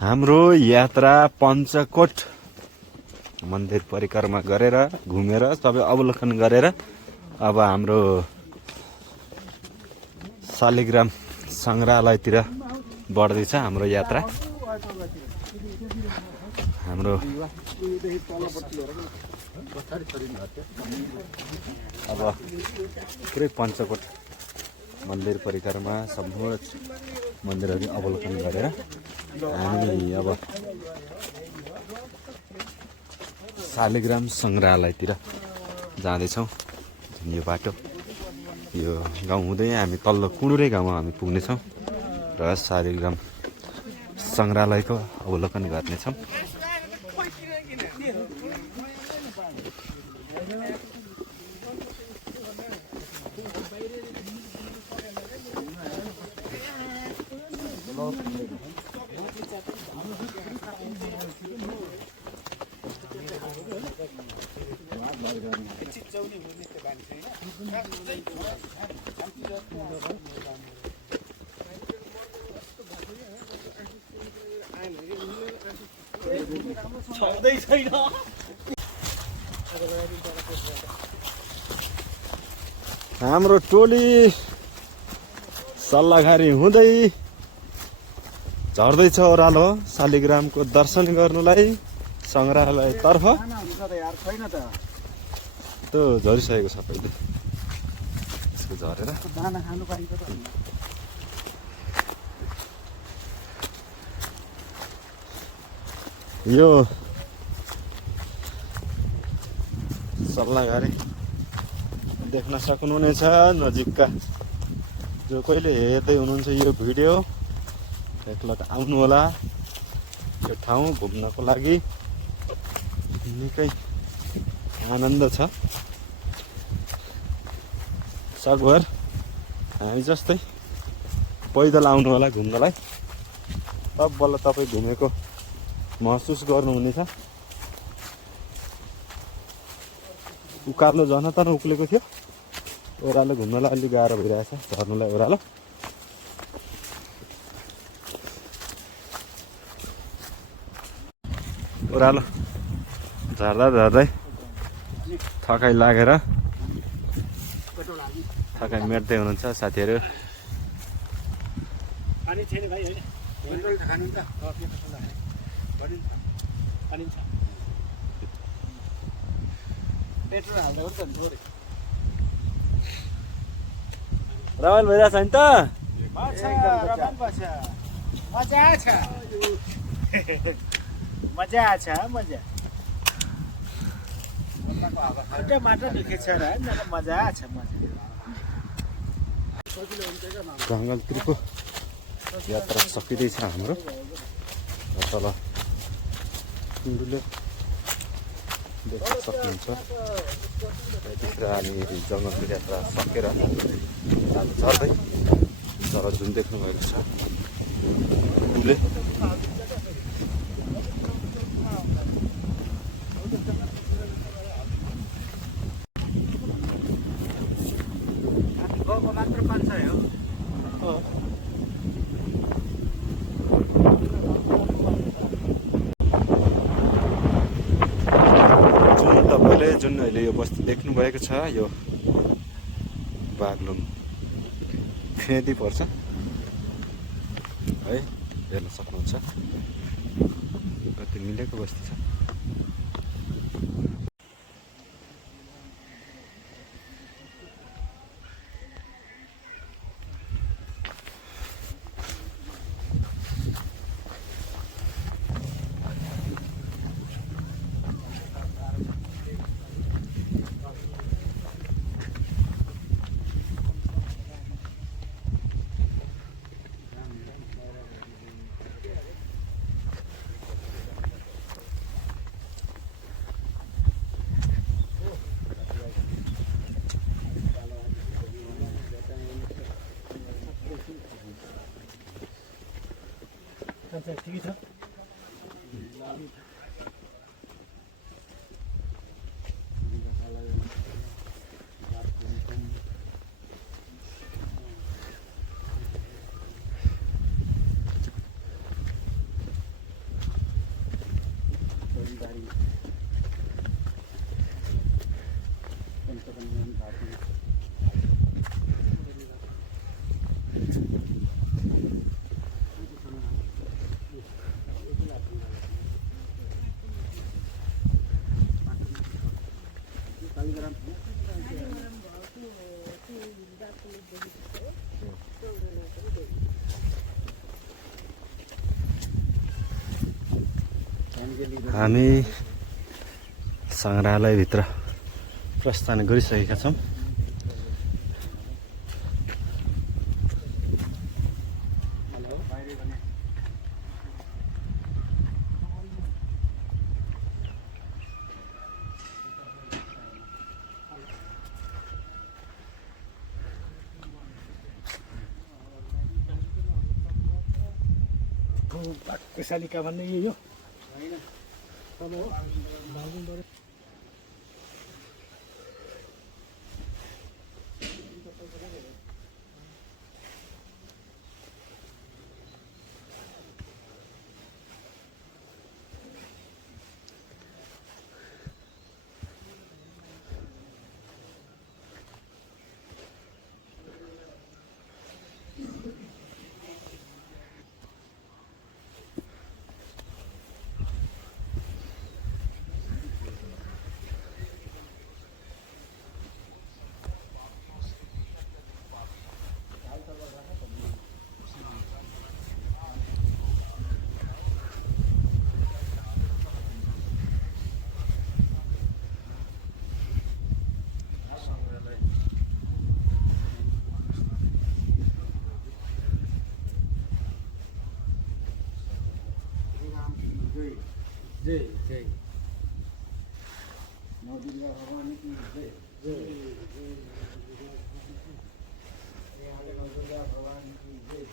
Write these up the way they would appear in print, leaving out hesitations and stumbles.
हाम्रो यात्रा पञ्चकोट मन्दिर परिक्रमा गरेर घुमेर सबै अवलोकन गरेर अब हाम्रो शालिग्राम संग्रहालयतिर बढ्दैछ हाम्रो यात्रा। हाम्रो अब पुरै पञ्चकोट मन्दिर परिक्रमा सम्पूर्ण मन्दिरहरू अवलोकन गरेर हामी अब शालिग्राम संग्रहालयतिर जाँदैछौँ। यो बाटो यो गाउँ हुँदै हामी तल्लो कुडुरे गाउँमा हामी पुग्नेछौँ र शालिग्राम संग्रहालयको अवलोकन गर्नेछौँ। हाम्रो टोली सल्लाहकारी हुँदै झर्दैछ ओह्रालो शालिग्रामको दर्शन गर्नुलाई संग्रहालयतर्फ। त्यो झरिसकेको छ पहिले यसको झरेर यो सल्लाहकारी देख्न सक्नुहुनेछ नजिकका जो कहिले हेर्दै हुनुहुन्छ यो भिडियो एकलट आउनु होला। यो ठाउँ घुम्नको लागि निकै आनन्द छ। सकभर हामी जस्तै पैदल आउनु होला घुम्नलाई, तब बल्ल तपाईँ घुमेको महसुस गर्नुहुनेछ। उकालो जनतन उक्लेको थियो, ओह्रालो घुम्नलाई अलि गाह्रो भइरहेछ, झर्नुलाई ओह्रालो। ओह्रालो झर्दा झर्दै थकाइ लागेर थकाइ मेट्दै हुनुहुन्छ साथीहरू। रमाइलो भइरहेछ नि त? मजा आछ मजा मात्र दुखेछ र मजा आछ मजा। जङ्गलतिरको यात्रा सकिँदैछ हाम्रो। तल कुण्डुले देख्न सक्नुहुन्छ। त्यतिखेर हामी जङ्गलको यात्रा सकेर झर्दै तल जुन देख्नुभएको छ कुण्डुले मात्र 500 हो। जुन अहिले यो बस्ती देख्नु भएको छ यो बागलुङ फेदी पर्छ है, हेर्न सक्नुहुन्छ कति मिलेको बस्ती छ। ठिकै छ। बारी पञ्चकन्यान घाटी हामी सङ्ग्रहालयभित्र प्रस्थान गरिसकेका छौँ। शालिका भन्ने यो जय जय नौ दुर्गा भगवान की जय जय नौ दुर्गा भगवान की जय।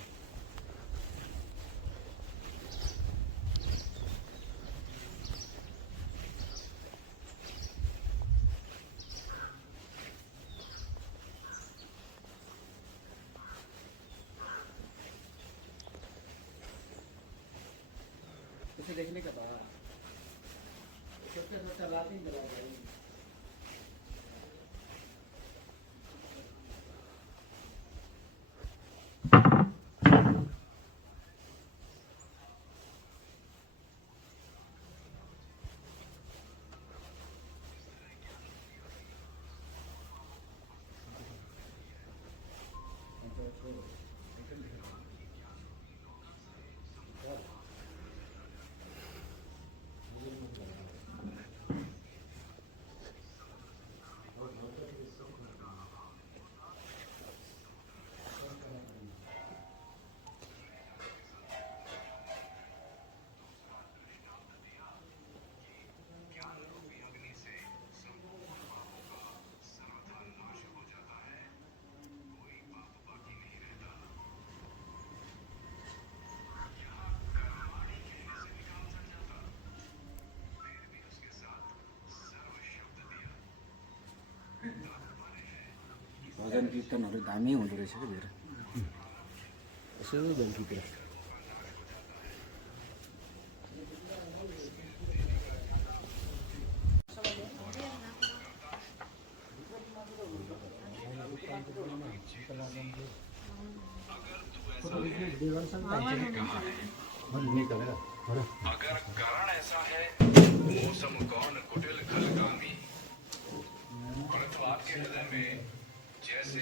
इसे देखने का बाद सोचा रात ही जला गई। भजन कीर्तनहरू दामी हुँदो रहेछ कि धेरै यसो बेलुकीतिर अगर कारण ऐसा है मौसम कौन कुटिल खलगामी परंतु आपके हृदय में जैसे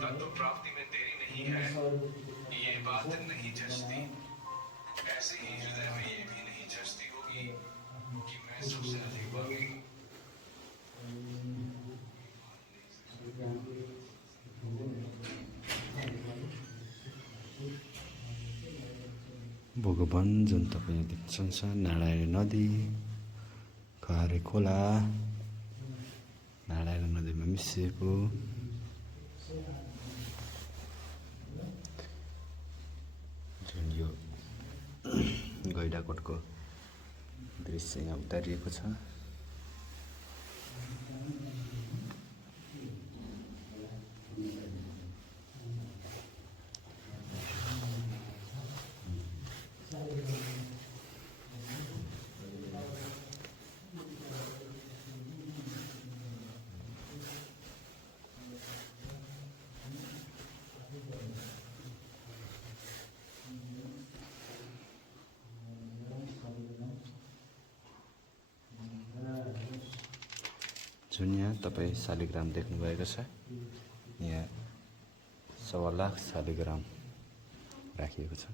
तत्व प्राप्ति में देरी नहीं है ये बात नहीं जचती ऐसे ही हृदय में ये भी नहीं जचती होगी कि मैं सबसे अधिक भागी भगवान जुन तपाईँ देख्नुहुन्छ नारायण नदी खहारे खोला नारायण नदीमा मिसिएको जुन यो गैडाकोटको दृश्य यहाँ उतारिएको छ। जुन यहाँ तपाईँ शालिग्राम देख्नुभएको छ, यहाँ 1.25 लाख शालिग्राम राखिएको छ।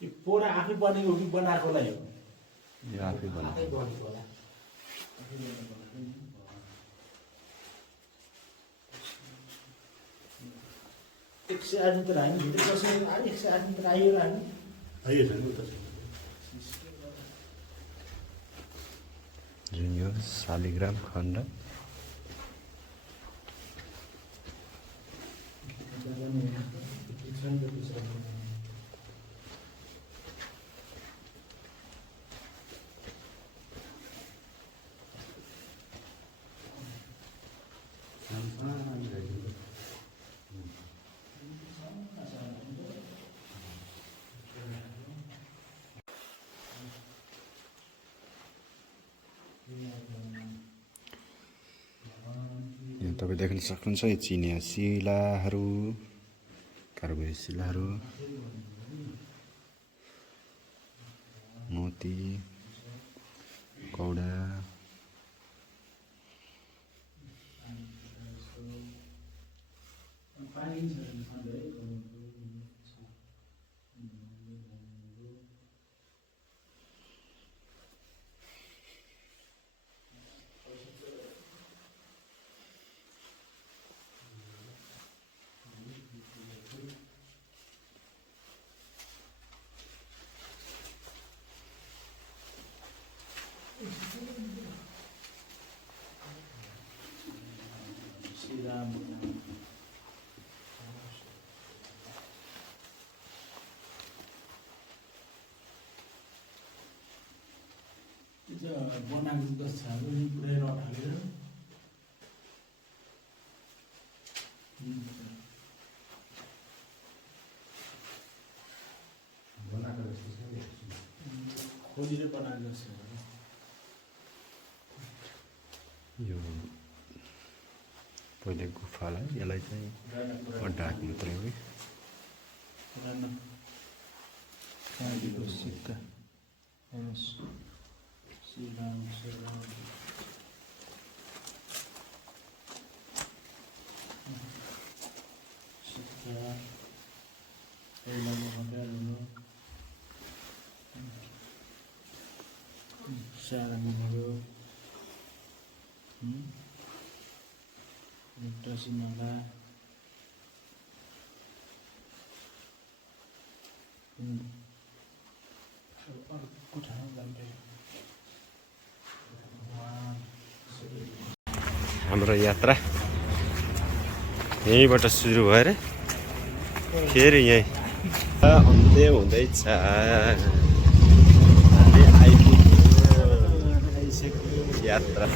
यो पोरा आफै बनेको कि बनाएकोलाई हो? यो आफै बनाएको। बनेको होला। 108 मिटर हामी भित्र बसेर 108 मिटर आइयो र हामी आइयो झन् त। जुन यो शालिग्राम खण्ड यहाँ तपाईँ देख्न सक्नुहुन्छ यो चिनिया शिलाहरू, कार्बोय शिलाहरू, मोती, कौडा, बनाएको जस्तो छ नि पुरै रड हालेर बनाएको जस्तो छ नि, खोजेर बनाएको जस्तो छ। यो पहिले गुफालाई यसलाई चाहिँ ढाक मात्रै हो कि सिक्का श्रीराम श्रीराम सिक्का पहिला मगाउनु सारा मगायो सिमाला अर्को ठाउँ जाँदै हाम्रो यात्रा यहीँबाट सुरु भएर फेरि यहीँ अन्त्य हुँदैछ। हामी आइपुग्यो यात्रा।